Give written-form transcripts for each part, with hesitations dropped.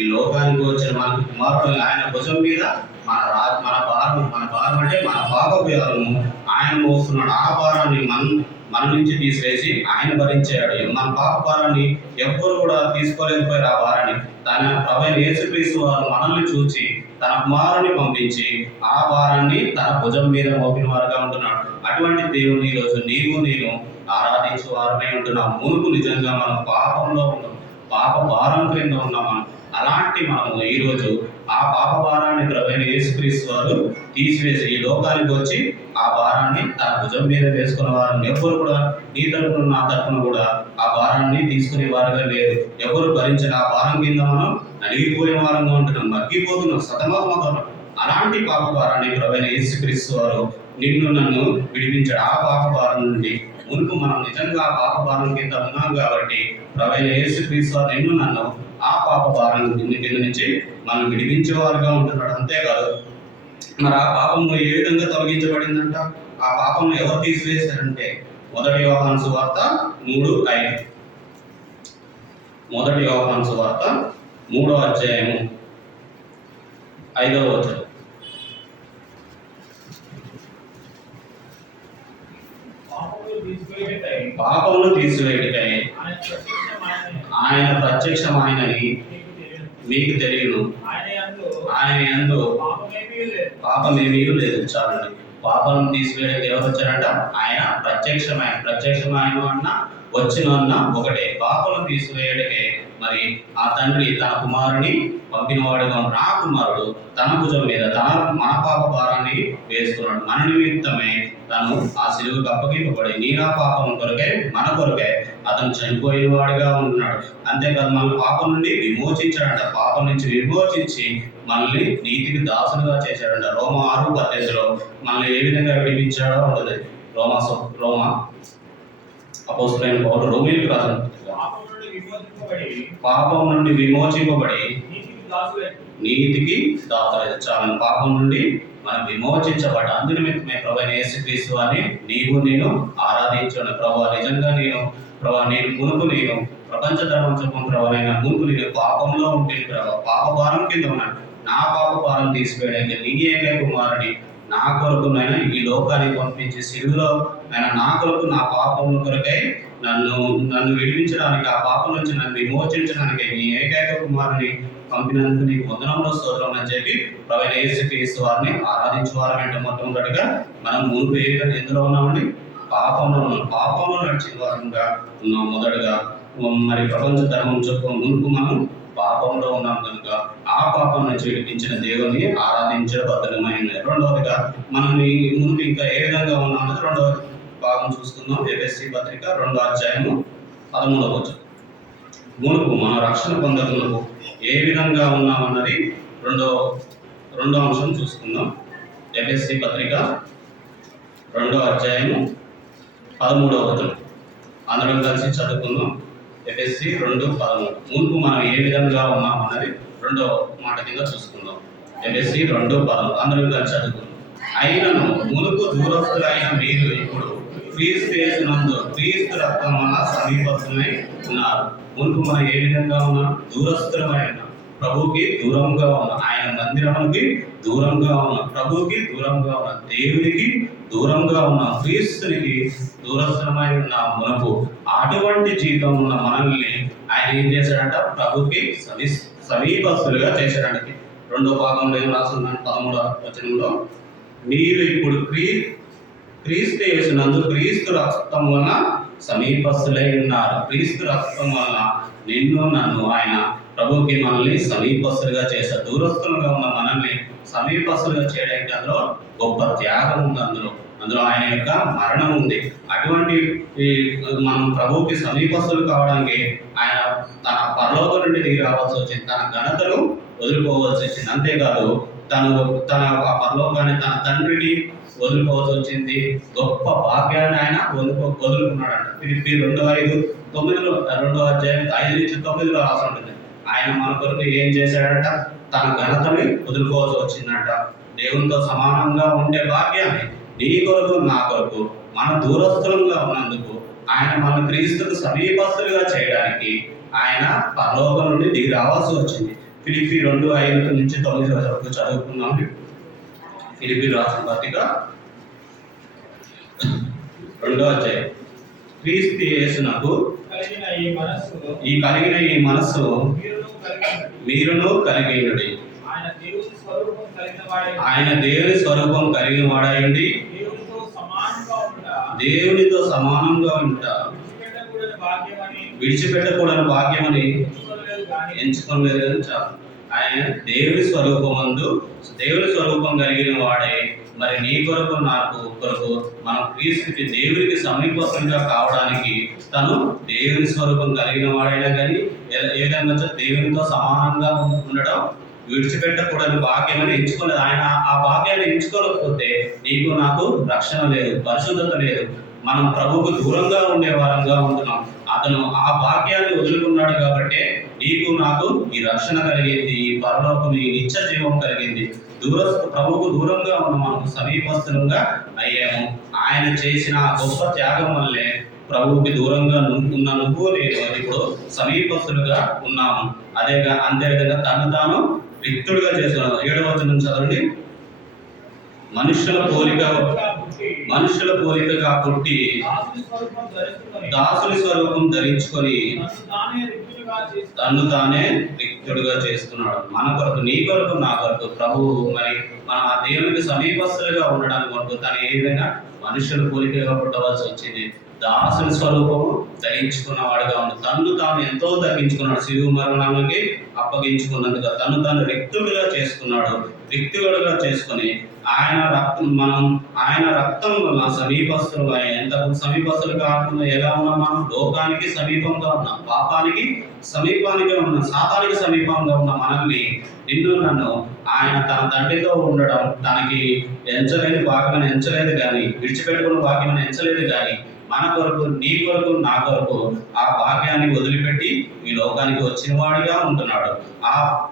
ఈ లోకానికి వచ్చిన మన కుమారుడు ఆయన భుజం మీద మన భారం అంటే మన పాప భారము ఆయన మోస్తున్నాడు. ఆ భారాన్ని మన నుంచి తీసివేసి ఆయన భరించాడు. మన పాప భారాన్ని ఎవ్వరు కూడా తీసుకోలేకపోయారు. ఆ భారాన్ని తన ప్రభువైన యేసుక్రీస్తు వారు మనల్ని చూచి తన కుమారుని పంపించి ఆ భారాన్ని తన భుజం మీద మోపిన వారుగా ఉంటున్నాడు. అటువంటి దేవుని ఈరోజు నీవు నేను ఆరాధించే వారమై ఉంటున్నాం. మునుపు నిజంగా మనం పాపంలో ఉన్నాం, పాప భారం క్రింద ఉన్నాం. అలాంటి మనము ఈరోజు ఆ పాప భారాన్ని ప్రభువైన యేసుక్రీస్తు వారు తీసివేసి ఈ లోకానికి వచ్చి ఆ భారాన్ని తన భుజం మీద వేసుకున్న వారిని ఎవరు కూడా నీ తరపున నా తరపున కూడా ఆ భారాన్ని తీసుకునే వారుగా లేరు. ఎవరు భరించిన ఆ భారం కింద మనం నలిగిపోయిన వారంగా ఉంటున్నాం, మగ్గిపోతున్నాం, సతమతమవుతున్నాం. అలాంటి పాప భారాన్ని ప్రభువైన యేసుక్రీస్తు వారు నిన్ను నన్ను విడిపించాడు. ఆ పాప భారం నుండి మునుపు మనం నిజంగా ఆ పాప భారం కింద ఉన్నాం కాబట్టి ప్రభువైన యేసుక్రీస్తు వారు నిన్ను నన్ను ఆ పాప భారం కింద నుంచి మనం విడిపించేవారుగా ఉంటున్నాడు. అంతేకాదు మరి ఆ పాపము ఏ విధంగా తొలగించబడిందంట? ఆ పాపము ఎవరు తీసివేశారంటే 1 యోహాను సువార్త 3:5. 1 యోహాను సువార్త 3వ అధ్యాయము 5వ వచనం. పాపమును తీసివేయుటకై ఆయన ప్రత్యక్షమైనని మీకు తెలియను. ఆయన యందు పాపమేమీ లేదు. చాలండి. పాపం తీసివేయడానికి ఎవరు వచ్చారంట? ఆయన ప్రత్యక్షమైన అన్న వచ్చిన ఒకటే. పాపం తీసివేయడకే మరి ఆ తండ్రి తన కుమారుని పంపినవాడుగా ఉన్న ఆ కుమారుడు తన భుజం మీద మన పాప భారాన్ని వేసుకున్నాడు. మన నిమిత్తమే తను ఆ సిలువకు అప్పగింపబడి నీ నా పాపం కొరకే మన కొరకే అతను చనిపోయిన వాడిగా ఉంటున్నాడు. అంతేకాదు మన పాపం నుండి విమోచించాడంట. పాపం నుంచి విమోచించి మనల్ని నీతికి దాసులుగా చేశాడంట. రోమా 6:18లో మనల్ని ఏ విధంగా విడిపించాడో ఉంటుంది. రోమా అపోస్తలుడైన పౌలు రోమీయులకు రాసిన పాపం నుండి విమోచింపబడి నీతికి దాసులైన చాలని పాపం నుండి మనం విమోచించబడ్డ అందునిమిత్తమే ప్రభువైన యేసుక్రీస్తు వారిని నీవు నేను ఆరాధించాను. ప్రభువా నిజంగా నేను మునుపు నేను ప్రపంచ ధర్మం చెప్పిన ప్రభువైన మునుపు నేను పాపంలో ఉంటే ప్రభావ పాప భారం కింద ఉన్నాను. నా పాప భారం తీసివేయడానికి నీ ఏకైక కుమారుని నా కొరకు నైనా ఈ లోకానికి పంపించి సిలువలో ఆయన నా కొరకు నా పాపం కొరకై నన్ను విడిపించడానికి ఆ పాపం నుంచి నన్ను విమోచించడానికి నీ ఏకైక కుమారుని పంపినందుకు నీకు వందనములు స్తోత్రం అని చెప్పి ప్రభువైన యేసుక్రీస్తు వారిని ఆరాధించేవారమంటే మొట్టమొదటిగా మనం మునుపు ఎందులో ఉన్నామండి? పాపంలో నడిచిన వారంగా ఉన్నాం. మొదటగా మరి ప్రపంచ ధర్మం చెప్పు మునుపు మనం పాపంలో ఉన్నాం కనుక ఆ పాపం నుంచి విడిపించిన దేవుని ఆరాధించడం బద్దలమైనది. రెండవదిగా మనం ఈ మునుపు ఇంకా ఏ విధంగా ఉన్నాం అన్నది రెండవ భాగం చూసుకుందాం. ఎఫెసీ పత్రిక 2వ అధ్యాయము 13వ వచనం. మునుపు మన రక్షణ పొందమునకు ఏ విధంగా ఉన్నామన్నది రెండో అంశం చూసుకుందాం. ఎఫెసీ పత్రిక 2వ అధ్యాయము 13వ వచనం అందరం కలిసి చదువుకుందాం. ఎఫెసీ 2:13. మునుపు మనం ఏ విధంగా ఉన్నామన్నది రెండో మాట కింద చూసుకుందాం. ఎఫెసీ 2:13 అందరం కలిసి చదువుకుందాం. అయినను మునుపు దూరస్తులైన మీరు ఇప్పుడు క్రీస్తు యేసునందు క్రీస్తు రక్తం వల్ల సమీపస్తులై ఉన్నారు. మునుపు మనం ఏ విధంగా ఉన్నాం? దూరస్తులమై ఉన్నాం. ప్రభువుకి దూరంగా ఉన్నాం. ఆయన మందిరానికి దూరంగా ఉన్నాం. ప్రభువుకి దూరంగా ఉన్నాం. దేవునికి దూరంగా ఉన్నాం. క్రీస్తునికి దూరస్థమై ఉన్న మునుపు అటువంటి జీవితం ఉన్న మనల్ని ఆయన ఏం చేశాడంట? ప్రభుకి సమీపస్తులుగా చేశాడంట. రెండో భాగంలో ఏం రాస్తుందని 13వ వచనంలో మీరు ఇప్పుడు క్రీస్తు యేసునందు క్రీస్తు రక్తం వలన సమీపస్తులై ఉన్నారు. క్రీస్తు రక్తం వలన నిన్ను నన్ను ఆయన ప్రభుకి మనల్ని సమీపస్తులుగా చేశారు. దూరస్తులుగా ఉన్న మనల్ని సమీపస్తులుగా చేయడానికి అందులో గొప్ప త్యాగం ఉంది. అందులో ఆయన యొక్క మరణం ఉంది. అటువంటి మనం ప్రభువుకి సమీపస్తులు కావడానికి ఆయన తన పరలోకం నుండి దిగి రావాల్సి వచ్చింది. తన ఘనతను వదులుకోవాల్సి వచ్చింది. అంతేకాదు తన పరలోకాన్ని తన తండ్రిని వదులుకోవాల్సి వచ్చింది. గొప్ప భాగ్యాన్ని ఆయన వదులుకున్నాడంట. ఫిలిప్పీ 2:5-9 అధ్యాయం 5-9 రాసి ఉంటుంది. ఆయన మన కొరకు ఏం చేశాడంట? తన ఘనతని వదులుకోవాల్సి వచ్చిందంట. దేవునితో సమానంగా ఉండే భాగ్యాన్ని నీ కొరకు నా కొరకు మన దూరస్థులంగా ఉన్నందుకు ఆయన మన క్రీస్తుకు సమీపస్తులుగా చేయడానికి ఆయన పరలోకం నుండి దిగి రావాల్సి వచ్చింది. ఫిలిప్పీ 2:5-9 వరకు చదువుకున్నాం. ఫిలిప్పీ రాసిన పత్రిక 2వ అధ్యాయం. క్రీస్తు యేసునకు కలిగిన ఈ మనస్సు మీరును కలిగినది. ఆయన దేవుని స్వరూపం కలిగిన వాడైండి దేవునితో సమానంగా ఉంటా విడిచిపెట్టకూడని భాగ్యమని ఎంచుకోలేదు కానీ చాలు. ఆయన దేవుని స్వరూపం కలిగిన వాడే. మరి నీ కొరకు నాకు కొరకు మనం క్రీస్తుకి దేవునికి సమీపంగా కావడానికి తను దేవుని స్వరూపం కలిగిన వాడైనా కానీ ఏ విధంగా దేవునితో సమానంగా ఉండడం విడిచిపెట్టకూడని భాగ్యమని ఎంచుకోలేదు. ఆయన ఆ భాగ్యాన్ని ఎంచుకోలేకపోతే నీకు నాకు రక్షణ లేదు, పరిశుద్ధత లేదు. మనం ప్రభువుకు దూరంగా ఉండే వారంగా ఉంటున్నాం. అతను ఆ భాగ్యాన్ని వదులుకున్నాడు కాబట్టి నీకు నాకు ఈ రక్షణ కలిగింది, ఈ పరలోకం, ఈ నిత్య జీవం కలిగింది. ప్రభువుకు దూరంగా ఉన్న మనకు సమీపస్తులుగా అయ్యాము. ఆయన చేసిన గొప్ప త్యాగం వల్లే ప్రభువుకి దూరంగా ఉన్న నువ్వు నేను ఇప్పుడు సమీపస్తులుగా ఉన్నాము. అంతేవిధంగా తను తాను రిక్తుడుగా చేసుకున్నాడు. 7వ వచనం చదవండి. మనుషుల పోలికగా పుట్టి దాసుని స్వరూపం ధరించుకొని తను తానే రిక్తుడుగా చేసుకున్నాడు. మన కొరకు, నీ కొరకు, నా కొరకు ప్రభువు మరి మన దేవునికి సమీపస్తులుగా ఉండడానికి కొరకు తను ఏ విధంగా మనుషుల పోలికగా పుట్టవలసి వచ్చింది. దాసుని స్వరూపము ధరించుకున్న వాడుగా ఉండి తన్ను తాను ఎంతో తగ్గించుకున్నాడు. శిలువ మరణానికి అప్పగించుకున్నందుగా తను తాను రిక్తుడుగా చేసుకున్నాడు. రిక్తుడుగా చేసుకుని ఆయన రక్తం వల్ల సమీపస్తులుగా, ఎంతకు సమీపస్తులు కాకుండా ఎలా ఉన్నాం మనం? లోకానికి సమీపంగా ఉన్నాం, పాపానికి సమీపానికి ఉన్నాం, సాతానికి సమీపంగా ఉన్న మనల్ని, నన్ను ఆయన తన తండ్రితో ఉండడం తనకి ఎంచలేని భాగ్యమని ఎంచలేదు కానీ, విడిచిపెట్టుకున్న భాగ్యమని ఎంచలేదు కానీ, మన కొరకు, నీ కొరకు, నా కొరకు ఆ భాగ్యాన్ని వదిలిపెట్టి ఈ లోకానికి వచ్చిన వాడిగా ఉంటున్నాడు.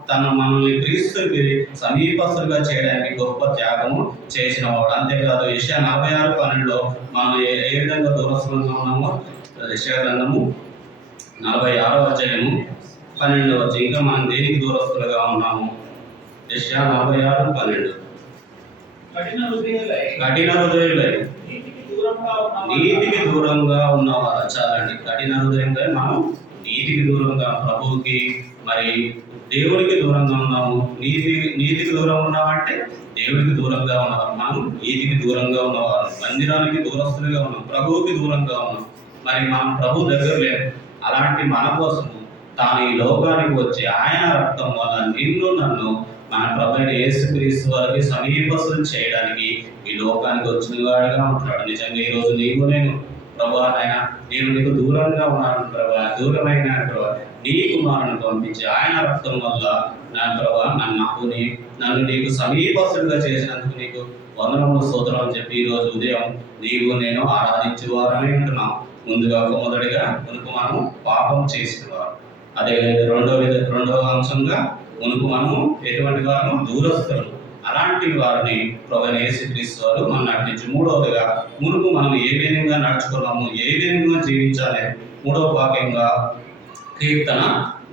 తను మనల్ని క్రీస్తుకి సమీపస్తులుగా చేయడానికి గొప్ప త్యాగము చేసిన వాడు. అంతేకాదు యెషయా 46:12 మనం ఏ విధంగా దూరస్తులుగా ఉన్నామో, యెషయా గ్రంథము 46వ అధ్యాయము 12వ వచనం, ఇంకా మనం దేనికి దూరస్తులుగా ఉన్నాము? యెషయా 46:12 కఠిన హృదయులై నీతికి దూరంగా ఉన్నవారు. చాలండి, కఠిన హృదయంగా మనం నీతికి దూరంగా, ప్రభువుకి మరి దేవునికి దూరంగా ఉన్నాము. నీతికి దూరంగా ఉన్నామంటే దేవునికి దూరంగా ఉన్నవారు. మనం నీతికి దూరంగా ఉన్నవారు, మందిరానికి దూరస్తులుగా ఉన్నాం, ప్రభువుకి దూరంగా ఉన్నాం. మరి మనం ప్రభు దగ్గర లేదు. అలాంటి మన కోసము తాను ఈ లోకానికి వచ్చి ఆయన రక్తం వల్ల నన్ను మన ప్రభు అయిన యేసుక్రీస్తు వారికి సమీపస్తులు చేయడానికి ఈ లోకానికి వచ్చిన వాడిగా ఉంటున్నాడు. నిజంగా ఈరోజు నేను ప్రభా ఆయన నేను నీకు దూరంగా ఉన్నాను ప్రభా, దూరమైన ప్రభా, నీ కుమారుని పంపించి ఆయన రక్తం వల్ల నా ప్రభా నన్ను నీకు సమీపస్తులుగా చేసినందుకు నీకు వందనములు, స్తోత్రాలు అని చెప్పి ఈరోజు ఉదయం నేను ఆరాధించే వారమే ఉంటున్నాం. మొదటిగా మనం పాపం చేసిన వారు. అదే రెండవ అంశంగా మనము ఎటువంటి వారు? దూరస్తులు. అలాంటి వారిని ప్రభువైన యేసుక్రీస్తు వారు మనం నడిపించి. మూడవదిగా మనం ఏ విధంగా నడుచుకున్నాము, ఏ విధంగా జీవించాలి? 3వ వాక్యంగా కీర్తన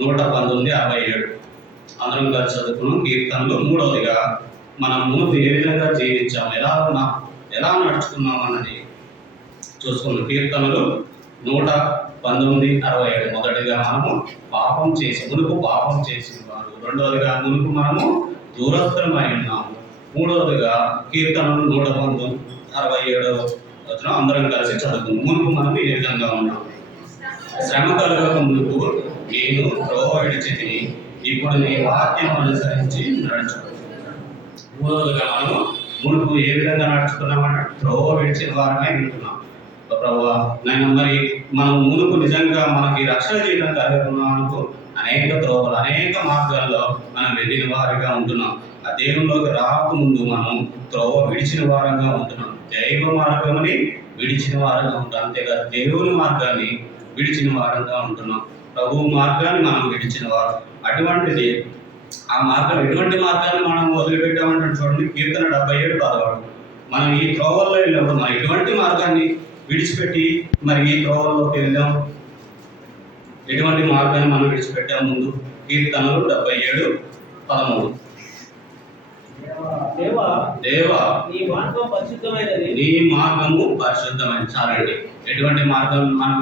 119:67 అందరం కలిసి చదువుకున్నాం. కీర్తనలు 3వదిగా మనం మునుపు ఏ విధంగా జీవించాము, ఎలా నడుచుకున్నాము అన్నది చూసుకున్నాం. కీర్తనలు 119:67 మొదటిగా మనము మునుపు పాపం చేసిన వారు. రెండవదిగా మునుపు మనము దూరస్థులమై ఉన్నాము. మూడవదిగా కీర్తనలు 167 అందరం కలిసి చదువుకున్నాం. మునుపు మనం ఏ విధంగా ఉన్నాము? శ్రమ కలగక మునుపు నేను త్రోవ విడిచి ఇప్పుడు నీ వాక్యం అనుసరించి నడుచుకున్నాను. మూడవదిగా మనము మునుపు ఏ విధంగా నడుచుకున్నామని త్రోవ విడిచిన వారమే వింటున్నాం. ప్రభువా నేను మరి మనం మునుపు నిజంగా మనకి రక్షణ జీవితం కలుగుతున్నామనుకో అనేక త్రోవలు, అనేక మార్గాల్లో మనం వెళ్ళిన వారిగా ఉంటున్నాం. ఆ దేవునిలోకి రాకముందు మనం త్రోవ విడిచిన వారంగా ఉంటున్నాం. దైవ మార్గమని విడిచిన వారంగా ఉంటున్నాం. అంతేకాదు దేవుని మార్గాన్ని విడిచిన వారంగా ఉంటున్నాం. ప్రభు మార్గాన్ని మనం విడిచిన వారు. అటువంటిది ఆ మార్గం, ఎటువంటి మార్గాన్ని మనం వదిలిపెట్టామంటే చూడండి, కీర్తన 77:11 మనం ఈ త్రోవల్లో వెళ్ళినప్పుడు మనం ఎటువంటి మార్గాన్ని విడిచిపెట్టి మరి ఈ త్రోవల్లోకి వెళ్ళాం? ఎటువంటి మార్గాన్ని మనం విడిచిపెట్టాం? ముందు కీర్తనలు 77:13. దేవా నీ మార్గము పరిశుద్ధమైన. చాలండి. ఎటువంటి మార్గం మనం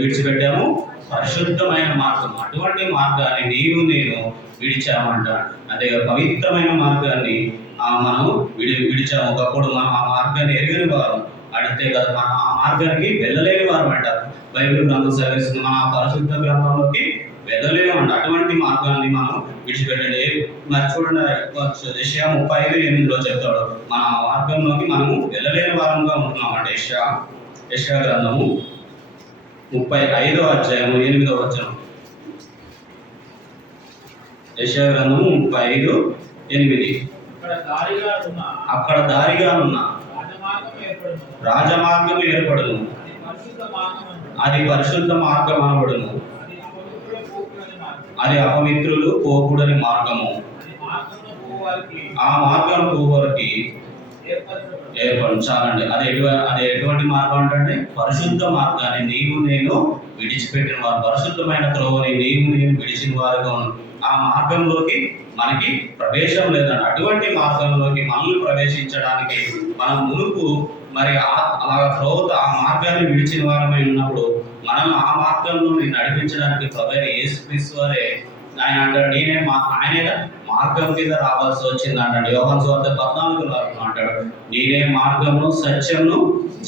విడిచిపెట్టాము? పరిశుద్ధమైన మార్గం. అటువంటి మార్గాన్ని నీవు నేను విడిచామంటాడు. అదే పవిత్రమైన మార్గాన్ని మనం విడిచాము. ఒకప్పుడు మనం ఆ మార్గాన్ని ఎరిగిన వారు అడిగితే కదా మనం ఆ మార్గానికి వెళ్ళలేని వారు అంటారు. బైబిల్ గ్రంథం సెలవిస్తుంది మన పరిశుద్ధ గ్రంథంలోకి వెళ్ళలేమంట. అటువంటి మార్గాన్ని మనం విడిచిపెట్టండి. మరి చూడండి, యెషయా 35:8 చెప్తాడు మన మార్గంలోకి మనము వెళ్ళలేని వారంగా ఉంటున్నామంట. యెషయా గ్రంథము 35:8. యెషయా గ్రంథము 35:8. అక్కడ దారిగా ఉన్న రాజమార్గం ఏర్పడును, అది పరిశుద్ధ మార్గం అనబడును, అది అపవిత్రులు పోకూడని మార్గము, ఆ మార్గం పోవారికి ఏర్పరచాలండి. అది ఎటువంటి మార్గం అంటే పరిశుద్ధ మార్గాన్ని నీవు నేను విడిచిపెట్టిన వారు, పరిశుద్ధమైన త్రోవని నీవు నేను విడిచిన వారుగా ఆ మార్గంలోకి మనకి ప్రవేశం లేదండి. అటువంటి మార్గంలోకి మనల్ని ప్రవేశించడానికి మనం మునుపు మరి అలా త్రోవ ఆ మార్గాన్ని విడిచిన వారమై ఉన్నప్పుడు మనం ఆ మార్గంలో నడిపించడానికి ప్రభు యేసుక్రీస్తు వారే ఆయన అంటాడు, ఆయనే మార్గం కింద రావాల్సి వచ్చింది అంటాడు. యోహాను సువార్త 14:4 అంటాడు, నేనే మార్గమును సత్యమును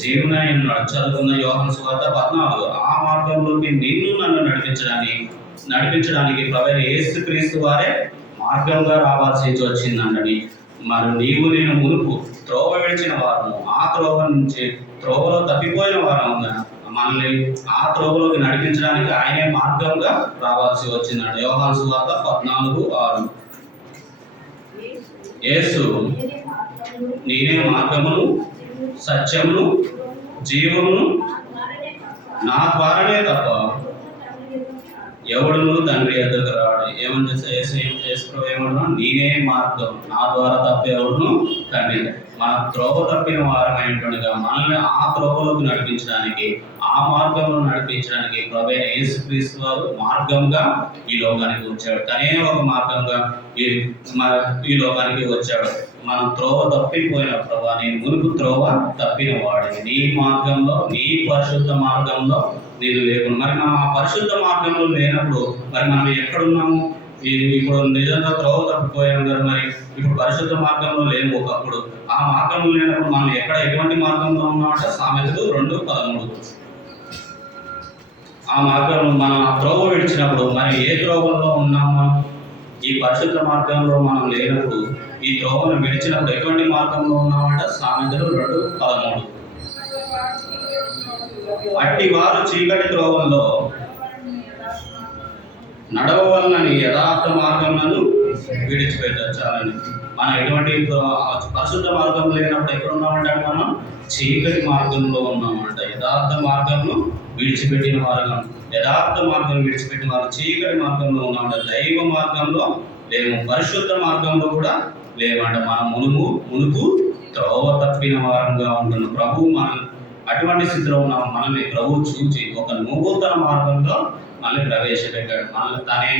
జీవనై ఉన్నాడు. చదువుకున్న యోహాను సువార్త 14. ఆ మార్గంలోకి నిన్ను నన్ను నడిపించడానికి ప్రభు యేసుక్రీస్తు వారే మార్గంగా రావాల్సి వచ్చిందండి. మరి నీవు నేను మునుపు త్రోవ విడిచిన వారము, ఆ త్రోవ నుంచి త్రోవలో తప్పిపోయిన వారము మనల్ని ఆ త్రోవలోకి నడిపించడానికి ఆయనే మార్గంగా రావాల్సి వచ్చిందండి. యోహాను సువార్త 14:6. యేసు నేనే మార్గమును సత్యమును జీవమును, నా ద్వారానే తప్ప ఎవడును తండ్రి ఎదురుకు రాడు. ఏమన్నా ఏమన్నా నేనే మార్గం, నా ద్వారా తప్ప ఎవడును తండ్రి. మన త్రోవ తప్పిన వారమైనటువంటిగా మనల్ని ఆ త్రోవలోకి నడిపించడానికి, ఆ మార్గంలో నడిపించడానికి ప్రభు యేసుక్రీస్తు వారు మార్గంగా ఈ లోకానికి వచ్చాడు. తనే ఒక మార్గంగా ఈ లోకానికి వచ్చాడు. మనం త్రోవ తప్పిపోయిన ప్రభా, నేను మునుపు త్రోవ తప్పిన వాడిని, నీ మార్గంలో నీ పరిశుద్ధ మార్గంలో నేను లేకుండా. మరి మనం ఆ పరిశుద్ధ మార్గంలో లేనప్పుడు మరి మనం ఎక్కడున్నాము? ఇప్పుడు నిజంగా త్రోవ తప్పిపోయాం కదా, మరి ఇప్పుడు పరిశుద్ధ మార్గంలో లేము. ఒకప్పుడు ఆ మార్గంలో లేనప్పుడు మనం ఎటువంటి మార్గంలో ఉన్నామంటే సామెతలు 2:13. ఆ మార్గంలో మనం ఆ త్రోవ విడిచినప్పుడు మరి ఏ త్రోవల్లో ఉన్నామా? ఈ పరిశుద్ధ మార్గంలో మనం లేనప్పుడు, ఈ త్రోవను విడిచినప్పుడు ఎటువంటి మార్గంలో ఉన్నామంటే సామెతలు 2:13. అట్టి వారు చీకటి త్రోవల్లో నడవవలనని యథార్థ మార్గములను విడిచిపెట్టాలని. మనం ఎటువంటి పరిశుద్ధ మార్గం లేనప్పుడు ఎక్కడ ఉన్నామంటే మనం చీకటి మార్గంలో ఉన్నామంట. యథార్థ మార్గంలో విడిచిపెట్టిన వారు, యథార్థ మార్గం విడిచిపెట్టిన వారు చీకటి మార్గంలో ఉన్నామంట. దైవ మార్గంలో లేము, పరిశుద్ధ మార్గంలో కూడా లేమంట. మనం మునుపు త్రోవ తప్పిన వారంగా ఉంటున్న ప్రభు మనం అటువంటి స్థితిలో ఉన్నాం. మనల్ని ప్రభు చూచి ఒక నూతన మార్గంలో మనల్ని ప్రవేశపెట్టాడు. మనల్ని తనే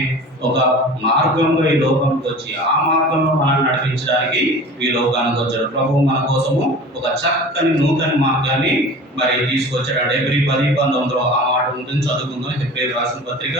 ఒక మార్గంలో ఈ లోకానికి వచ్చి ఆ మార్గంలో మనల్ని నడిపించడానికి ఈ లోకానికి వచ్చాడు. ప్రభు మన కోసము ఒక చక్కని నూతన మార్గాన్ని మరి తీసుకొచ్చాడు. హెబ్రీ 10:19 ఆ మాట ఉంటుంది, చదువుకుందాం. హెబ్రీ రాసిన పత్రిక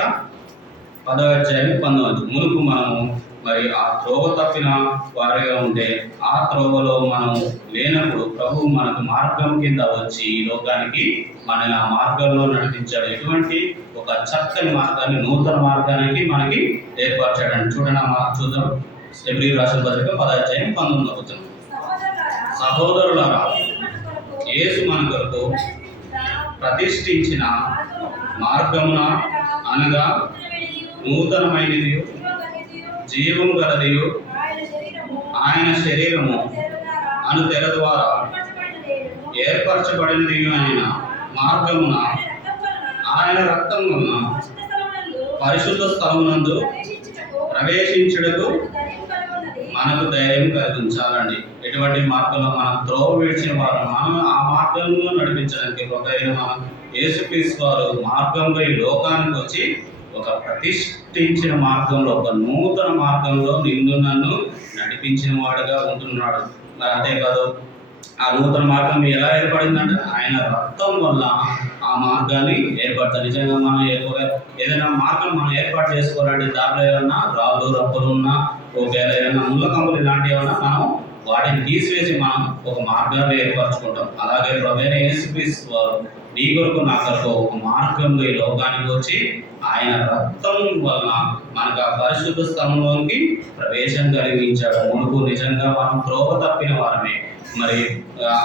10:19. మునుపు మనము మరి ఆ త్రోవ తప్పిన వారిగా ఉంటే ఆ త్రోవలో మనం లేనప్పుడు ప్రభు మనకు మార్గం కింద వచ్చి ఈ లోకానికి మనల్ని ఆ మార్గంలో నడిపించాడు. ఎటువంటి ఒక చక్కని మార్గాన్ని, నూతన మార్గానికి మనకి ఏర్పరచాడని చూడండి. చూద్దాం. హెబ్రీ రాసిన పత్రిక 10:19. సహోదరులారా, యేసు మన కొరకు ప్రతిష్ఠించిన మార్గమున అనగా నూతనమైనది జీవము గలదియు ఆయన శరీరము అను తెర ద్వారా ఏర్పరచబడినది అయిన మార్గమున ఆయన రక్తం వలన పరిశుద్ధ స్థలమునందు ప్రవేశించుటకు మనకు ధైర్యం కలిగించాలండి. ఎటువంటి మార్గంలో మనం త్రోవ విడిచిన వారు మనం ఆ మార్గంలో నడిపించడానికి ఒక మన యేసుక్రీస్తు వారు మార్గంలో ఈ లోకానికి వచ్చి ఒక ప్రతిష్ఠించిన మార్గంలో, ఒక నూతన మార్గంలో నిన్ను నన్ను నడిపించిన వాడుగా ఉంటున్నాడు. మరి అంతేకాదు, ఆ నూతన మార్గం ఎలా ఏర్పడిందంటే ఆయన రక్తం వల్ల ఆ మార్గాన్ని ఏర్పడతారు. నిజంగా మనం ఏదైనా మార్గం మనం ఏర్పాటు చేసుకోవాలంటే దాంట్లో ఏమన్నా రాళ్ళు రప్పులు ఉన్నా, ఒకవేళ ఏదైనా ముళ్ళ కంపలు ఇలాంటివి ఏమన్నా మనం వాటిని తీసివేసి మనం ఒక మార్గాన్ని ఏర్పరచుకుంటాం. అలాగే ప్రభువైన యేసుక్రీస్తు వారు నీ కొరకు నా కొరకు ఒక మార్గంలో ఈ లోకానికి వచ్చి ఆయన రక్తం వలన మనకు ఆ పరిశుద్ధ స్థలంలోకి ప్రవేశం కలిగించాడు. మునుపు నిజంగా మనం త్రోవ తప్పిన వారమే. మరి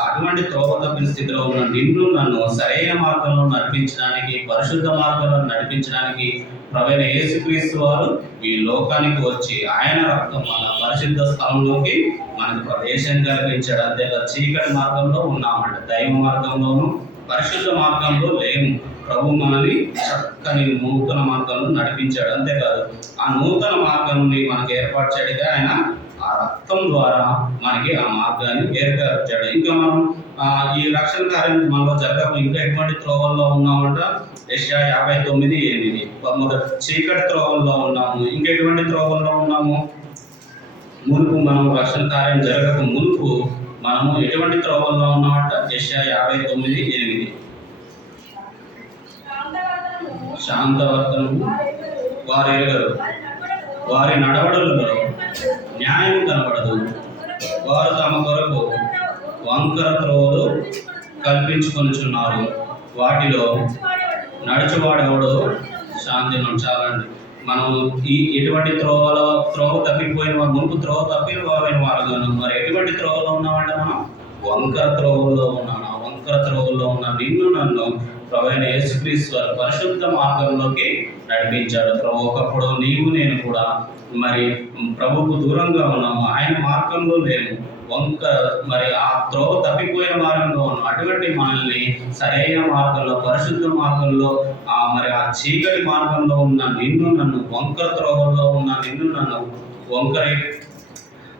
అటువంటి త్రోవ తప్పిన స్థితిలో ఉన్న నిన్ను నన్ను సరైన మార్గంలో నడిపించడానికి, పరిశుద్ధ మార్గంలో నడిపించడానికి ప్రభువైన యేసుక్రీస్తు వారు ఈ లోకానికి వచ్చి ఆయన రక్తం మన పరిశుద్ధ స్థలంలోకి మనకు ప్రవేశం కల్పించాడు. అంతేకాదు, చీకటి మార్గంలో ఉన్నామంటే దైవ మార్గంలోను పరిశుద్ధ మార్గంలో లేము. ప్రభు మనల్ని చక్కని నూతన మార్గంలో నడిపించాడు. అంతేకాదు, ఆ నూతన మార్గాన్ని మనకు ఏర్పాటు చేయడానికి ఆయన ఆ రక్తం ద్వారా మనకి ఆ మార్గాన్ని ఏర్పరచాడు. ఇంకా మనం ఈ రక్షణ కార్యం మనలో జరగక ఇంకా ఎటువంటి త్రోవల్లో ఉన్నామంట, యెషయా 59:8 చీకటి త్రోవల్లో ఉన్నాము. ఇంకెటువంటి త్రోవల్లో ఉన్నాము? మునుపు మనం రక్షణ కార్యం జరగక మునుపు మనము ఎటువంటి త్రోవల్లో ఉన్నామంట, యెషయా 59:8 శాంతవర్తనము వారు ఎరుగరు, వారి నడవడులలో న్యాయం కనబడదు, వారు తమ కొరకు వంకర త్రోవలు కల్పించుకొనుచున్నారు, వాటిలో నడుచువాడెవడు శాంతి ఉంచాలండి. మనం ఎటువంటి త్రోవ తప్పిపోయిన వారు, మునుపు త్రోవ తప్పిన వారైన వారుగాను మరి ఎటువంటి త్రోవలో ఉన్నామంటే మనం వంకర త్రోవల్లో ఉన్నాను. ఆ వంకర త్రోవల్లో ఉన్న నిన్ను నన్ను ప్రభువైన యేసుక్రీస్తు వారు పరిశుద్ధ మార్గంలోకి నడిపించాడు. ఒకప్పుడు నీవు నేను కూడా మరి ప్రభువుకు దూరంగా ఉన్నాము, ఆయన మార్గంలో లేము, మరి ఆ త్రోవ తప్పిపోయిన మార్గంలో ఉన్నాం. అటువంటి మనల్ని సరైన మార్గంలో, పరిశుద్ధ మార్గంలో, మరి ఆ చీకటి మార్గంలో ఉన్న నిన్ను నన్ను, వంకర త్రోవల్లో ఉన్న నిన్ను నన్ను, వంకర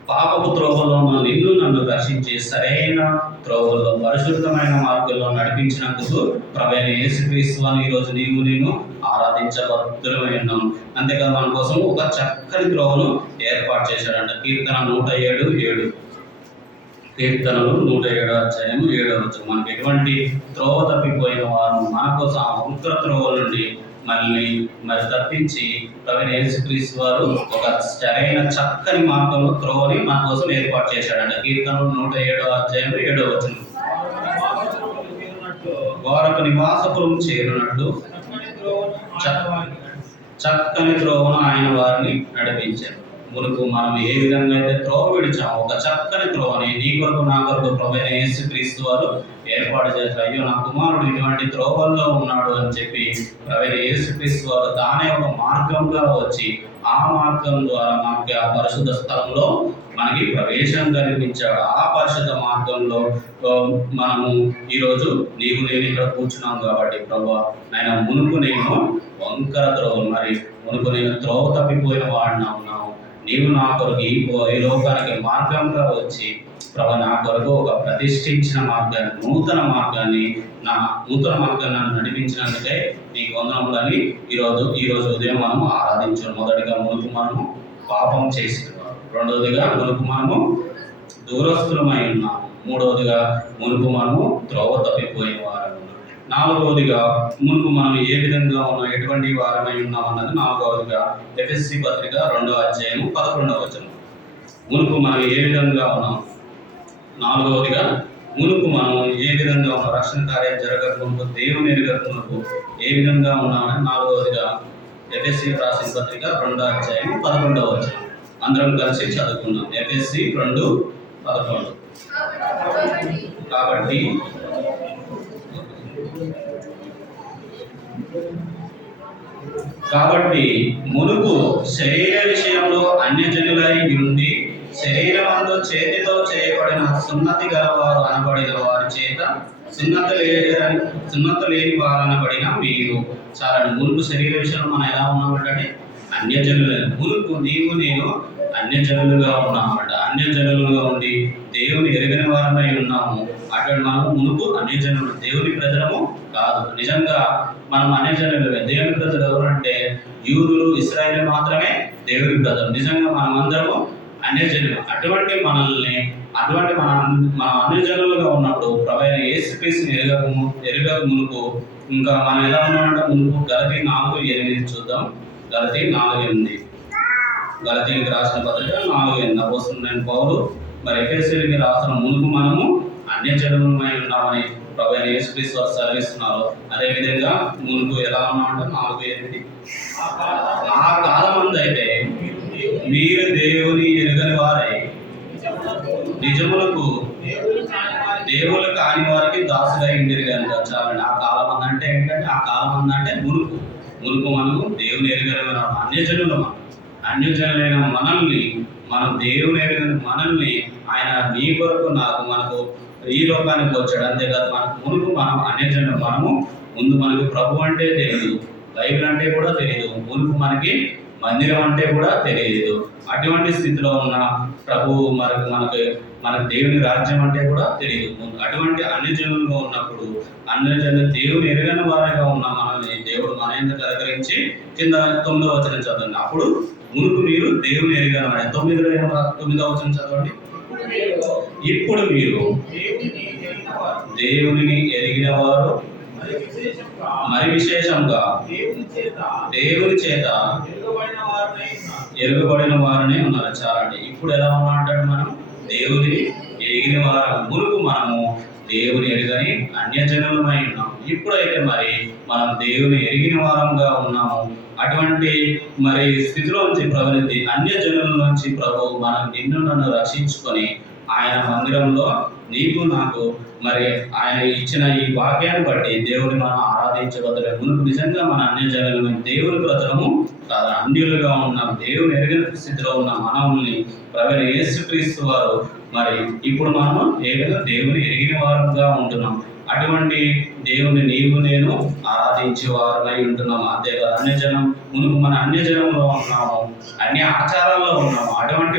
పాపపు త్రోవల్లో ఉన్న నిన్ను నన్ను రక్షించి సరైన త్రోవల్లో, పరిశుద్ధమైన మార్గంలో నడిపించినందుకు ప్రభువైన యేసుక్రీస్తు అని ఈరోజు నీవు నేను ఆరాధించబద్దులమై ఉన్నాం. అంతేకాదు, మన కోసం ఒక చక్కని త్రోవను ఏర్పాటు చేశాడంట. కీర్తనలు 107 మనకి ఎటువంటి త్రోవ తప్పిపోయిన వారు మన కోసం ఆ వంకర త్రోవల నుండి మరి తప్పించి ప్రభువైన యేసుక్రీస్తు వారు ఒక సరైన చక్కని మార్గంలో త్రోవని మన కోసం ఏర్పాటు చేశాడంట. కీర్తనలు 107:7 వారికి నివాసపురం చేరినట్లు చక్కని త్రోవను ఆయన వారిని నడిపించారు. మునుపు మనం ఏ విధంగా అయితే త్రోవ విడిచాము, ఒక చక్కని త్రోవని నీ కొరకు నా కొరకు ప్రభువైన యేసుక్రీస్తు వారు ఏర్పాటు చేశారు. అయ్యో, నా కుమారుడు ఇటువంటి త్రోవల్లో ఉన్నాడు అని చెప్పి ప్రభువైన యేసుక్రీస్తు వారు తానే ఒక మార్గంగా వచ్చి ఆ మార్గం ద్వారా మనకి ఆ పరిశుద్ధ స్థలంలో మనకి ప్రవేశం కల్పించాడు. ఆ పరిశుద్ధ మార్గంలో మనము ఈరోజు నీవు నేను ఇక్కడ కూర్చున్నాం కాబట్టి ప్రభువా, ఆయన మునుపు నేను వంకర త్రోవలు, మరి మునుపు నేను త్రోవ తప్పిపోయిన వాడినా ఉన్నాను, నీవు నా కొరకు ఈ లోకానికి మార్గంగా వచ్చి ప్రభు నా కొరకు ఒక ప్రతిష్ఠించిన మార్గాన్ని, నూతన మార్గాన్ని నన్ను నడిపించినందుకే నీకు వందనములని ఈరోజు ఉదయం మనము ఆరాధించాం. మొదటిగా మునుపు మనము పాపం చేసినాం, రెండవదిగా మునుపు మనము దూరస్తులమై ఉన్నాము, మూడవదిగా మునుపు మనము త్రోవ తప్పిపోయిన వారు, నాలుగవదిగా మునుపు మనం ఏ విధంగా ఉన్నాం, ఎటువంటి వారమై ఉన్నాం అన్నది నాలుగవదిగా ఎఫెసీ పత్రిక 2:11 మునుపు మనం ఏ విధంగా ఉన్నాం. నాలుగవదిగా మునుపు మనం ఏ విధంగా ఉన్నాం, రక్షణ కార్యం జరగక మునుపు, దేవుని ఎరుగక మునుపు ఏ విధంగా ఉన్నామని నాలుగవదిగా ఎఫెసీ రాసిన పత్రిక 2:11 అందరం కలిసి చదువుకున్నాం. ఎఫెసీ 2:11 కాబట్టి మునుపు శరీర విషయంలో అన్యజనులై ఉండి శరీరమందు చేతితో చేయబడిన సున్నతి గలవారు అనబడిన వారి చేత సున్నతి లేని వారు అనబడిన మీరు. చాలా మునుపు శరీర విషయంలో మనం ఎలా ఉన్నామంటే అన్యజనులైన, మునుపు నీవు నేను అన్యజనులుగా ఉన్నామట. అన్యజనులుగా ఉండి దేవుని ఎరగని వారమై ఉన్నాము. అటువంటి మనము మునుపు అన్యజనులు, దేవుని ప్రజలము కాదు. నిజంగా మనం అన్యజనులుగా. దేవుని ప్రజలు ఎవరంటే యూదులు, ఇశ్రాయేలు మాత్రమే దేవుని ప్రజలు. నిజంగా మనమందరము అన్యజనులు. అటువంటి మన అన్యజనులుగా ఉన్నప్పుడు ప్రభువైన యేసుక్రీస్తుని ఎరగక మునుపు ఇంకా మనం ఎలా ఉన్నామంటే మునుపు గలతీ 4:8 చూద్దాం. గలతీ 4:8. గలతీకి రాసిన పత్రిక 4:8 అపోస్తలుడైన పౌలు మరి ఎఫెసీయులకి రాసిన మునుపు మనము అన్యజనులమై ఉన్నామని ప్రభువైన యేసుక్రీస్తు వారు సెలవిస్తున్నారు. అదేవిధంగా మునుపు ఎలా ఉన్నామంటే 4:8 ఆ కాలమందు అయితే మీరు దేవుని ఎరుగని వారై నిజములకు దేవులు కాని వారికి దాసులై ఉండేది కనుక. చాలండి. ఆ కాలం అంటే ఏంటంటే ఆ కాలం అంటే మునుపు మనము దేవుని ఎరుగని అన్యజనులైన మనం దేవుని ఎరుగని మనల్ని ఆయన నీ కొరకు మనకు ఈ లోకానికి వచ్చాడు. అంతేకాదు మనకు మునుపు మనం అన్యజనులు. ముందు మనకు ప్రభు అంటే తెలియదు, బైబిల్ అంటే కూడా తెలియదు, మునుపు మనకి మందిరం అంటే కూడా తెలియదు. అటువంటి స్థితిలో ఉన్న ప్రభు మనకు దేవుని రాజ్యం అంటే కూడా తెలియదు. అటువంటి అన్యజనులుగా ఉన్నప్పుడు దేవుని ఎరగని వారిగా ఉన్న మనల్ని దేవుడు మన ఎందుకు కలకరించి కింద 9వ వచనం చదవండి. అప్పుడు మునుపు మీరు దేవుని ఎరగని వారు. 9వ వచనం చదవండి. ఇప్పుడు మీరు దేవునిని ఎరిగిన వారు మరి విశేషంగా దేవుని చేత ఎరుగబడిన వారనే ఉన్నారు. చాలండి. ఇప్పుడు ఎలా ఉన్నా అంటాడు, మనం దేవుని ఎరిగిన వారు. మునుపు మనము దేవుని ఎరుగని అన్యజనులమై ఉన్నాము. ఇప్పుడైతే మరి మనం దేవుని ఎరిగిన వారంగా ఉన్నాము. అటువంటి మరి స్థితిలోంచి ప్రవృత్తి అన్యజనుల నుంచి ప్రభు నిన్ను నన్ను రక్షించుకొని ఆయన మందిరంలో నీకు నాకు మరి ఆయన ఇచ్చిన ఈ వాక్యాన్ని బట్టి దేవుని మనం ఆరాధించబద్దులే. మునుపు నిజంగా మన అన్యజనులు దేవుని ప్రజలము కాదు, అన్యులుగా ఉన్నాం. దేవుని ఎరగని స్థితిలో ఉన్న మనల్ని ప్రభువైన యేసుక్రీస్తు వారు మరి ఇప్పుడు మనం దేవుని ఎరిగిన వారంగా ఉంటున్నాం. అటువంటి దేవుని నీవు నేను ఆరాధించే వారమై ఉంటున్నాము. అంతేకాదు అన్యజనం మునుపు మన అన్యజనంలో ఉన్నాము, అన్య ఆచారాల్లో ఉన్నాము. అటువంటి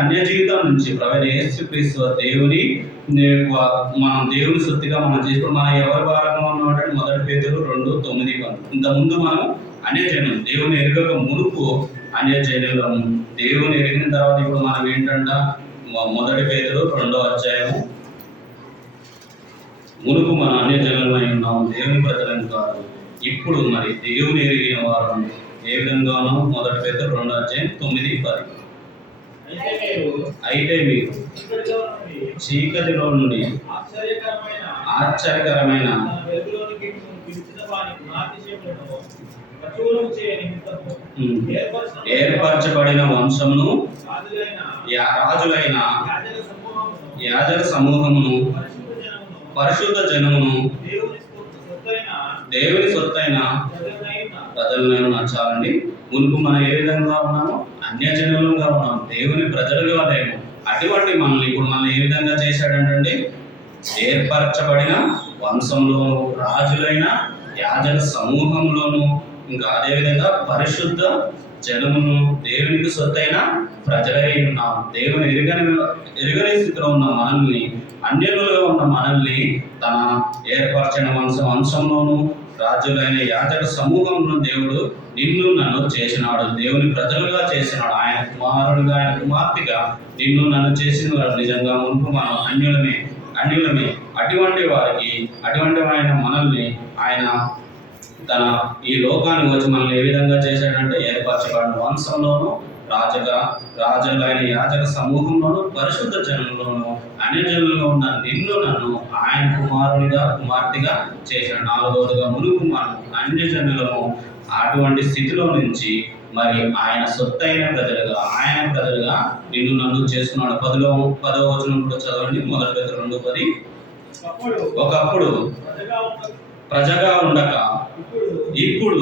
అన్య జీవితం నుంచి ప్రభువైన యేసుక్రీస్తు దేవుని మనం దేవుని సొత్తుగా మనం చేసుకుని మనం ఎవరి వారంగా ఉన్నామంటే 1 పేతురు 2:9. ఇంతకుముందు మనం అన్యజనం, దేవుని ఎరగక మునుపు అన్యజనులము. దేవుని ఎరిగిన తర్వాత ఇప్పుడు మనం ఏంటంట 1 పేతురు 2వ అధ్యాయము. మునుపు మన అన్యజనులమై ఉన్నాము, దేవుని ప్రజలను కాదు. ఇప్పుడు మరి దేవుని ఎరిగిన వారు ఏ విధంగానో 1 పేతురు 2వ అధ్యాయం 9-10. అయితే మీరు చీకటిలో నుండి ఆశ్చర్యకరమైన ఏర్పరచబడిన వంశమును, రాజులైన యాజక సమూహమును, పరిశుద్ధ జనమును, దేవుని సొత్తైన ప్రజలను నచ్చాలండి. మునుపు మనం ఏ విధంగా ఉన్నాము? అన్యజనులుగా ఉన్నాము, దేవుని ప్రజలుగా లేము. అటువంటి మనల్ని ఇప్పుడు ఏ విధంగా చేశాడంటే ఏర్పరచబడిన వంశంలోను, రాజులైన యాజక సమూహంలోను, ఇంకా అదేవిధంగా పరిశుద్ధ జనమును, దేవునికి సొత్తైన ప్రజలై ఉన్నాం. దేవుని ఎరుగని స్థితిలో ఉన్న మనల్ని, అన్యులుగా ఉన్న మనల్ని తన ఏర్పరచిన వంశంలోను, రాజులైన యాజక సమూహంలో దేవుడు నిన్ను నన్ను చేసినాడు, దేవుని ప్రజలుగా చేసినాడు. ఆయన కుమారుడుగా, ఆయన కుమార్తెగా నిన్ను నన్ను చేసిన వారు. నిజంగా మునుపు మనం అన్యులమే. అటువంటి ఆయన మనల్ని ఆయన తన ఈ లోకానికి వచ్చి మనల్ని ఏ విధంగా చేశాడంటే ఏర్పరచబడిన వంశంలోను, రాజులైన యాజక సమూహంలోను, పరిశుద్ధ జనంలోను, అన్యజనులుగా ఉన్న నిన్ను నన్ను ఆయన కుమార్తెగా చేశాడు. 4వదిగా మునుపు మనం అన్యజనులము. అటువంటి స్థితిలో నుంచి మరి ఆయన సొత్తైన ప్రజలుగా నిన్ను నన్ను చేస్తున్నాడు. 10వ వచనం కూడా చదవండి. 1 పేతురు 2:10. ఒకప్పుడు ప్రజగా ఉండక ఇప్పుడు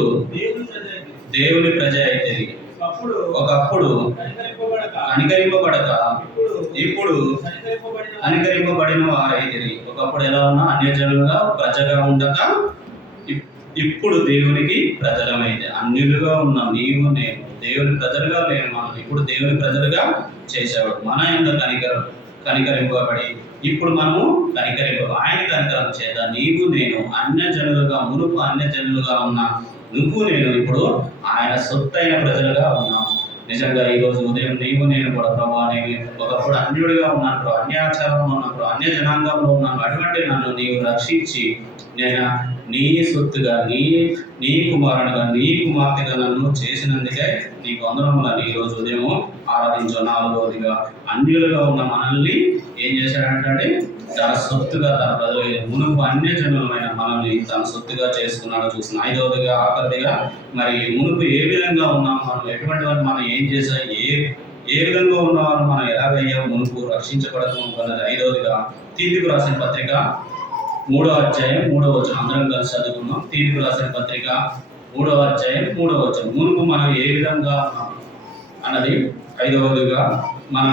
దేవుని ప్రజ అయితే, ఒకప్పుడు కనికరింపబడక ఇప్పుడు కనికరింపబడిన వారైతే. ఒకప్పుడు ఎలా ఉన్నా అన్యజనులుగా ప్రజగా ఉండక ఇప్పుడు దేవునికి ప్రజలమైతే. అన్యులుగా ఉన్న నీవు నేను దేవుని ప్రజలుగా లేని మనం ఇప్పుడు దేవుని ప్రజలుగా చేసేవాడు. మన యందు కనికరింపబడి ఇప్పుడు మనము ఆయన కనికరం చేత నీవు నేను అన్యజనులుగా మునుపు అన్యజనులుగా ఉన్న నువ్వు నేను ఇప్పుడు ఆయన సొత్తైన ప్రజలుగా ఉన్నాము. నిజంగా ఈరోజు ఉదయం నీవు నేను కూడా ప్రభా, నేను ఒకప్పుడు అన్యుడిగా ఉన్నాను ప్రభు, అన్యాచారంలో ఉన్నాను ప్రభు, అన్య జనాంగంలో ఉన్నాను. అటువంటి నన్ను నీవు రక్షించి నేను నీ సొత్తుగా నీ కుమారునిగా నీ కుమార్తెగా నన్ను చేసినందుకే నీకు వందనములని ఈరోజు ఉదయం ఆరాధించు. నాలుగవదిగా అన్యులుగా ఉన్న మనల్ని ఏం చేశాడంటే తన సొత్తుగా తన ప్రజలు మునుపు అన్యజనులమైన మనల్ని తన సొత్తుగా చేసుకున్నాడు చూసిన. ఐదవదిగా ఆఖరిగా మరి మునుపు ఏ విధంగా ఉన్నాం మనం, ఎటువంటి వారు మనం ఏం చేసా, ఏ విధంగా ఉన్నవారు మనం ఎలాగయ్యాం మునుపు రక్షించబడతాం అన్నది. ఐదవదిగా తీతుకు రాసిన పత్రిక 3వ అధ్యాయం 3వ వచనం అందరం కలిసి చదువుకున్నాం. తీతుకు రాసిన పత్రిక 3వ అధ్యాయం 3వ వచనం మునుపు మనం ఏ విధంగా ఉన్నాం అన్నది. ఐదవదిగా మన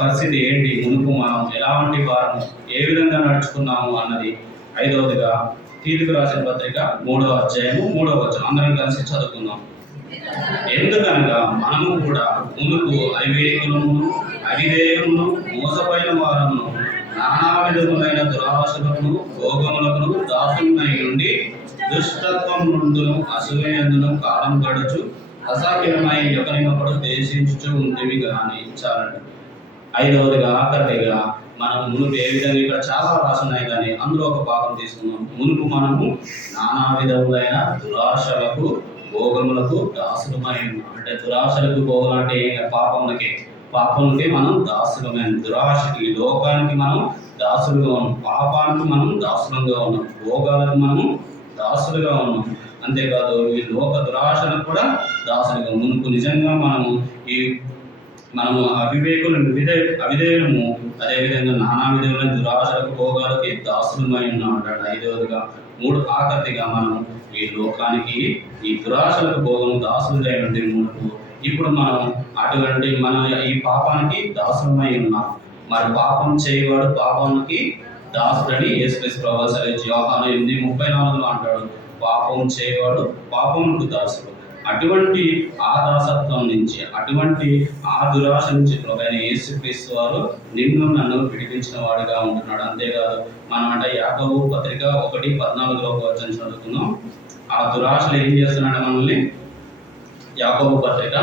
పరిస్థితి ఏంటి, మునుపు మనం ఎలాంటి వారము, ఏ విధంగా నడుచుకున్నాము అన్నది. ఐదవదిగా తీతుకు రాసిన పత్రిక 3వ అధ్యాయము 3వ వచనం అందరం కలిసి చదువుకుందాం. ఎందుకనగా మనము కూడా మునుపు అవిధేయులను మోసపోయిన వారము నానా విధములైన దురాశలను భోగములను దాసులై ఉండి దుష్టత్వం నుండి అసూయందును కాలం గడుచు అసాధ్యమై ఒకరినొకడు దేశించుచు ఉండేవి కానీ చాలండి. ఐదవదిగా ఆఖరిగా మనం మునుపు ఏ విధంగా, ఇక్కడ చాలా రాసున్నాయి కానీ అందులో ఒక భాగం తీసుకున్నాం. మునుపు మనము నానా విధములైన దురాశలకు భోగములకు దాసులమై ఉన్నాం. అంటే దురాశలకు భోగం అంటే పాపములకి మనం దాసులమైన, దురాశకి లోకానికి మనం దాసులుగా ఉన్నాం, పాపానికి మనం దాసులంగా ఉన్నాం, భోగాలకు మనము దాసులుగా ఉన్నాం. అంతేకాదు ఈ లోక దురాశలకు కూడా దాసులుగా. మునుపు నిజంగా మనము అవిధేయులము, అదేవిధంగా నానా విధములైన దురాశలకు భోగాలకి దాసులమై ఉన్నాం అంటాడు. ఐదవదిగా ఆఖరిగా మనం ఈ లోకానికి ఈ దురాశలకు భోగం దాసులుగా ఉండే మునుపు ఇప్పుడు మనం అటువంటి మనం ఈ పాపానికి దాసులమై ఉన్నాం. మరి పాపం చేయవాడు పాపానికి దాసుడని యేసుక్రీస్తు ప్రభువు సెలవిచ్చి యోహాను 8:34 అంటాడు, పాపం చేయవాడు పాపమునకు దాసుడు. అటువంటి ఆ దాసత్వం నుంచి, అటువంటి ఆ దురాశ నుంచి ప్రభువైన యేసుక్రీస్తు వారు నిన్ను నన్ను విడిపించిన వాడిగా ఉంటున్నాడు. అంతేకాదు మనం అంటే యాకోబు పత్రిక 1:14 వచనం చదువుకుందాం. ఆ దురాశలు ఏం చేస్తున్నాడు మనల్ని. యాకోబు పత్రిక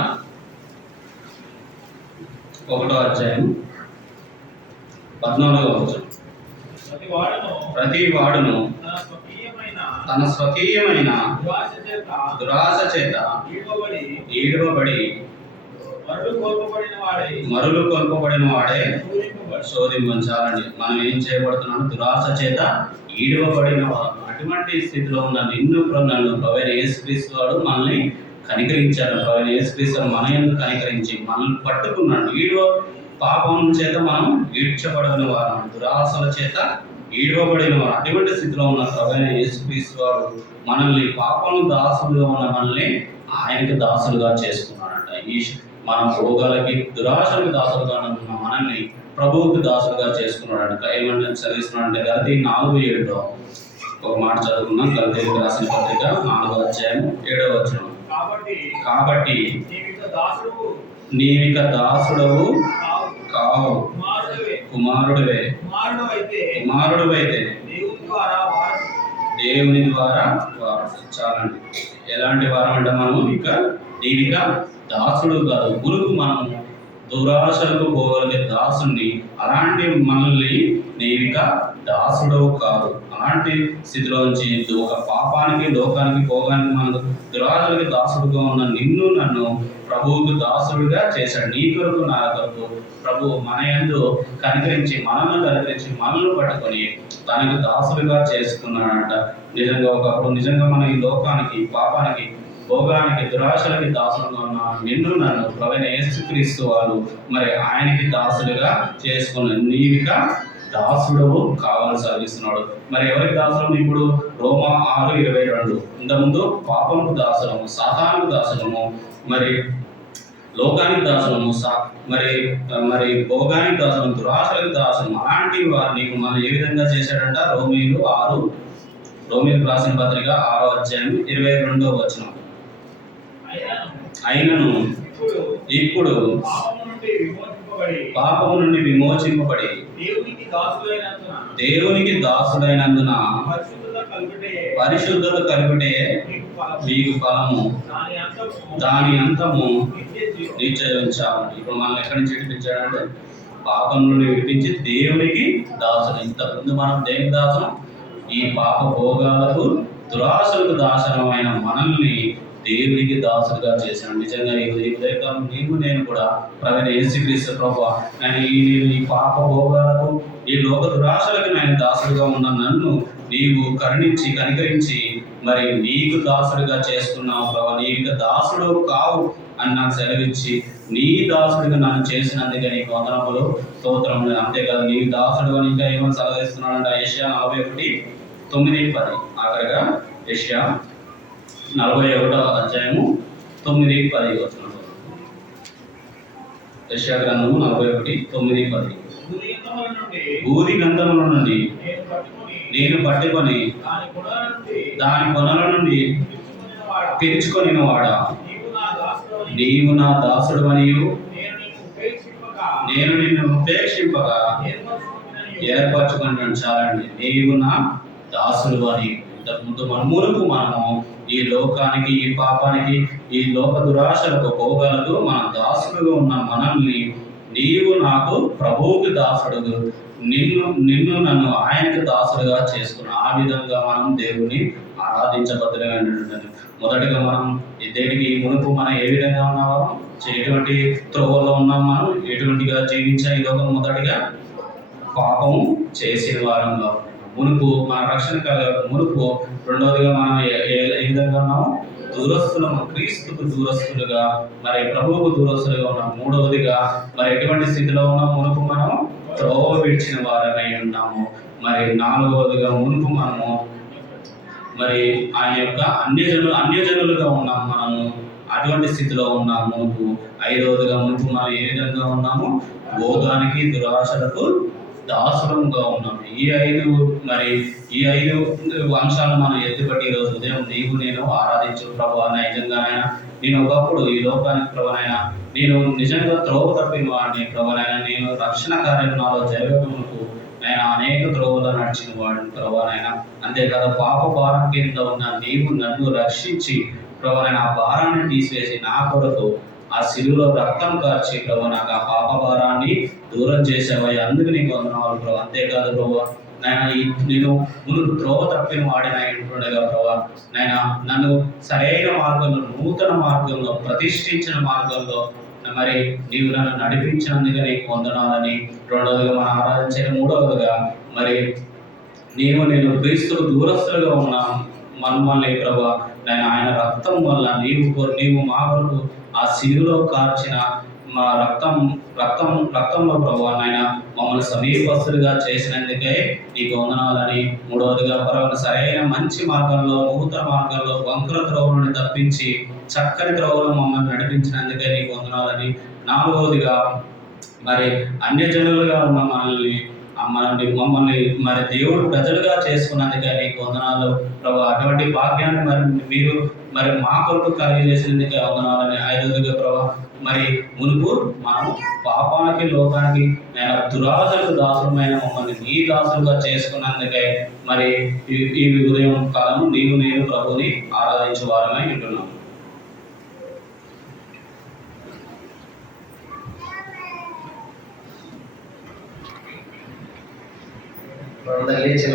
1వ అధ్యాయం 14వ వచనం. ప్రతి వాడును తన స్వకీయమైన దురాశ చేత ఈడవబడి మరులు కోల్పబడిన వాడే శోధించాలండి. మనం ఏం చేయబడుతున్నాం, దురాశ చేత ఈడవబడిన వాడు. అటువంటి స్థితిలో ఉన్న నన్ను ప్రభువైన యేసుక్రీస్తు వాడు మనల్ని కనికరించాడు. ప్రభువైన యేసుక్రీస్తు మన యందు కనికరించి మనల్ని పట్టుకున్నాడు. పాపం చేత మనం ఈడ్చబడిన వారు, దురాశల చేత ఈడవబడిన వారు. అటువంటి స్థితిలో ఉన్న ప్రభువైన యేసుక్రీస్తు వాడు మనల్ని పాపం దాసులుగా ఉన్న మనల్ని ఆయనకి దాసులుగా చేసుకున్నాడంట. మన భోగాలకి దురాశలకు దాసులుగా ఉన్న మనల్ని ప్రభువుకి దాసులుగా చేసుకున్నాడంట. ఏమంటే చదివిస్తున్నాడంటే గలతీ 4:7 ఒక మాట చదువుకున్నాం. గలతీయులకు రాసిన పత్రిక 4వ అధ్యాయం 7వ వచనం. కాబట్టి నీవిక దాసుడవు కావు, కుమారుడివే. కుమారుడివైతే దేవుని ద్వారా వారసు. చాలండి. ఎలాంటి వారం అంటే మనము నీవిక దాసుడు కాదు. గురుకు మనము దురాశలకు పోగలిగే దాసుని. అలాంటి మనల్ని నీవిక దాసుడవు కాదు. అలాంటి స్థితిలోంచి ఒక పాపానికి లోకానికి భోగానికి మన దురాశలకి దాసుడుగా ఉన్న నిన్ను నన్ను ప్రభువుకు దాసుడుగా చేశాడు. నీ కొరకు నా కొరకు ప్రభు మన యందు కనికరించి మనల్ని పట్టుకొని తనకు దాసులుగా చేసుకున్నాడంట. నిజంగా ఒకప్పుడు నిజంగా మన ఈ లోకానికి పాపానికి భోగానికి దురాశలకి దాసులుగా ఉన్న నిన్ను నన్ను ప్రభువైన యేసుక్రీస్తు వారు మరి ఆయనకి దాసులుగా చేసుకున్న నీవిక దాసుడవు కావాల్సి సాగిస్తున్నాడు. మరి ఎవరికి దాసులము? ఇప్పుడు రోమా 6:22 ఇంతకుముందు పాపంకు దాసులము, సాతానుకు దాసులము, మరి లోకానికి దాసులము, మరి భోగానికి దాసులము, దురాశలకు దాసులము. అలాంటి వారు నీకు మనం ఏ విధంగా చేశాడంట? రోమీయులకు రాసిన పత్రిక 6వ అధ్యాయం 22వ వచనం. అయినను ఇప్పుడు పాపము నుండి విమోచింపబడి దేవునికి దాసులైనందున పరిశుద్ధత కలుగుటే మీకు ఫలము, దాని అంతము నిశ్చయించాలి. ఇప్పుడు మనం ఎక్కడి నుంచి విడిపించాడంటే పాపం నుండి విడిపించి దేవునికి దాసులు. ఇంతకుముందు మనం దేనికి దాసులం? ఈ పాప భోగాలకు దురాశలకు దాసనమైన మనల్ని దేవునికి దాసులుగా చేశాను. నిజంగా ఈ ఉదయకాలం నేను కూడా ప్రవీణ యేసుక్రీస్తు ప్రభువా, నేను ఈ పాప భోగాలకు ఈ లోక దురాశలకు నేను దాసులుగా ఉన్న నన్ను నీవు కరుణించి కనికరించి మరి నీకు దాసుడిగా చేసుకున్నావు ప్రభా. నీకు దాసుడు కావు అని నాకు సెలవిచ్చి నీ దాసుడిగా నన్ను చేసినందుకే నీకు వందనములు, స్తోత్రములు. అంతేకాదు నీ దాసుడు అని ఇంకా ఏమని సెలవిస్తున్నాడంటే యెషయా 41:9-10. ఆఖరిగా యెషయా 41:9-10 వచనం. యెషయా గ్రంథము 41:9-10. భూది గంధముల నుండి నేను పట్టుకొని దాని కొనల నుండి పిలుచుకొని వాడా, నీవు నా దాసుడు అనియు నేను నిన్ను ఉపేక్షింపగా ఏర్పరచుకుని చాలండి. నీవు నా దాసుడు అని. ఇంతకుముందు మనము ఈ లోకానికి, ఈ పాపానికి, ఈ లోక దురాశలకు, భోగాలకు మన దాసుడుగా ఉన్న మనల్ని నీవు నాకు ప్రభువుకి దాసుడు, నిన్ను నన్ను ఆయనకు దాసుడుగా చేసుకున్న ఆ విధంగా మనం దేవుని ఆరాధించబద్దులైనటువంటి. మొదటిగా మనం దేనికి మునుపు మనం ఏ విధంగా ఉన్నామో, ఎటువంటి త్రోవలో ఉన్నాం, మనం ఎటువంటిగా జీవించా ఈ లోకం. మొదటిగా పాపము చేసిన వారంలో మునుపు మన రక్షణ మునుపు. రెండవదిగా మనం ఏ విధంగా ఉన్నాము? దూరస్తులము, క్రీస్తుకు దూరస్తులుగా, మరి ప్రభువుకు దూరస్తులుగా ఉన్నాం. మూడవదిగా మరి ఎటువంటి స్థితిలో ఉన్నాం? మునుపు మనం త్రోవ విడిచిన వారమై ఉన్నాము. మరి నాలుగవదిగా మునుపు మనము మరి ఆయన యొక్క అన్యజనులుగా ఉన్నాము. మనము అటువంటి స్థితిలో ఉన్నాము మునుపు. ఐదవదిగా మునుపు మనం ఏ విధంగా ఉన్నాము? భోగానికి, దురాశలకు దాసులంగా ఉన్నాము. ఈ ఐదు అంశాలను మనం ఎత్తుపట్టి ఈరోజు ఉదయం నీవు నేను ఆరాధించు ప్రభువా. నిజంగానైనా నేను ఒకప్పుడు ఈ లోకానికి ప్రభువైనా నేను నిజంగా త్రోవ తప్పిన వాడిని ప్రభువైనా. నేను రక్షణ కార్యం నాలో జరగమునకు నేను అనేక త్రోవలో నడిచిన వాడిని ప్రభువైనా. అంతేకాదు పాప భారం కింద ఉన్న నీవు నన్ను రక్షించి ప్రభువైనా ఆ భారాన్ని తీసివేసి నా కొరకు ఆ శిలువలో రక్తం కార్చి ప్రభు నాకు ఆ పాప భారాన్ని దూరం చేసేవాయి. అందుకు నీకు వందనాలు ప్రభు. అంతేకాదు ప్రభు నేను ముందు త్రోవ తప్పిన వాడిన ఉంటుండగా ప్రభు నన్ను సరైన మార్గంలో, నూతన మార్గంలో, ప్రతిష్ఠించిన మార్గంలో మరి నీవు నన్ను నడిపించినందుకు నీకు వందనాలని. రెండవదిగా మనం ఆరాధించే. మూడవదిగా మరి నేను క్రీస్తుకు దూరస్తులుగా ఉన్నాను మనమల్ని ప్రభు. ఆయన రక్తం వల్ల నీవు మా కొరకు ఆ శిలువలో కార్చిన మా రక్తంలో ప్రభు ఆయన మమ్మల్ని సమీపస్తులుగా చేసినందుకే నీకు వందనాలని. మూడవదిగా పరమైన సరైన మంచి మార్గంలో, నూతన మార్గంలో, వంకర త్రోవలను తప్పించి చక్కని త్రోవలో మమ్మల్ని నడిపించినందుకే నీకు వందనాలని. నాలుగవదిగా మరి అన్యజనులుగా ఉన్న మమ్మల్ని మరి దేవుడు ప్రజలుగా చేసుకున్నందుకే నీకు వందనాలు ప్రభు. అటువంటి భాగ్యాన్ని మీరు మా కొరకు కలిగజేసినందుకే వందనాలని. ఐదవదిగా ప్రభు మరి మునుపు మనం పాపానికి, లోకానికి, నేను దురాశలకు దాసులమైన మమ్మల్ని నీ దాసులుగా చేసుకున్నందుకే మరి ఈ ఉదయం కాలం నేను ప్రభుని ఆరాధించే వారమై ఉంటున్నాం. మందలించిన